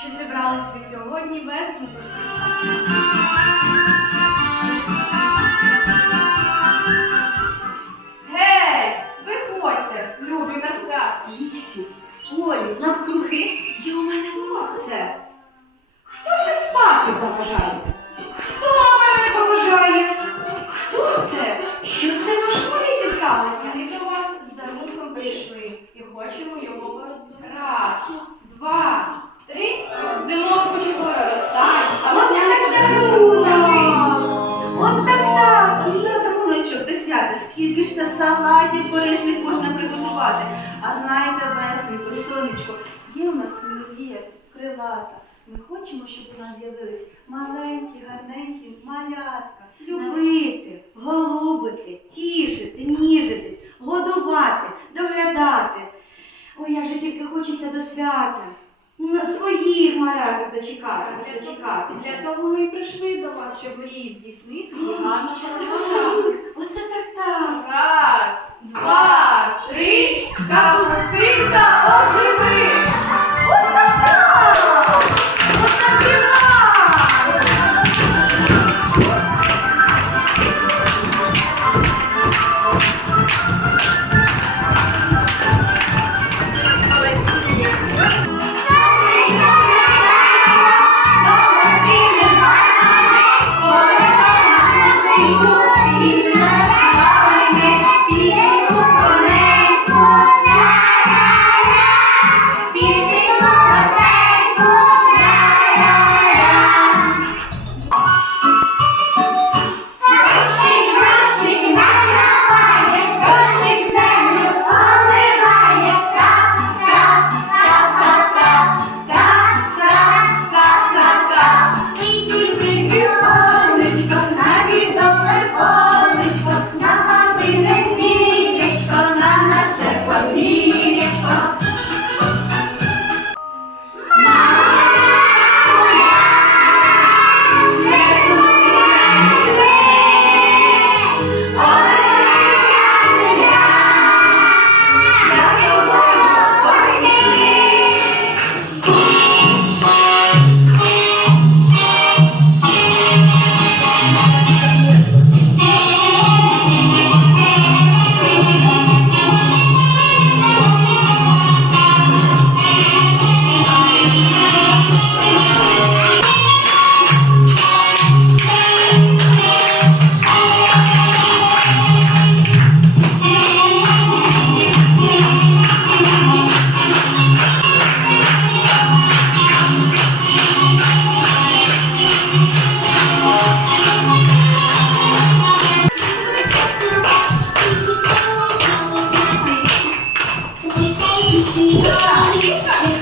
що зібрались ви сьогодні весну зустрічати. Гей, виходьте, любі на свято. Лісі, в полі, навкруги є у мене оце. Хто це спати заважає? Хто мене поважає? Хто це? Що це нашому лісі сталося? Ми до вас з дарунком прийшли і хочемо його бороду. Раз, два, А От так. От так так. І на до свята. Скільки ж це салатів корисних можна приготувати. А знаєте, весненько, сонечко, є у нас мрія крилата. Ми хочемо, щоб у нас з'явились маленькі, гарненькі малятка. Любити, голубити, тішити, ніжитись, годувати, доглядати. Ой, як же тільки хочеться до свята. На своїх маляток дочекатися, дочекатися. Для того ми і прийшли до вас, щоб мрії здійснити і гарно. Оце так 嘻嘻哈一起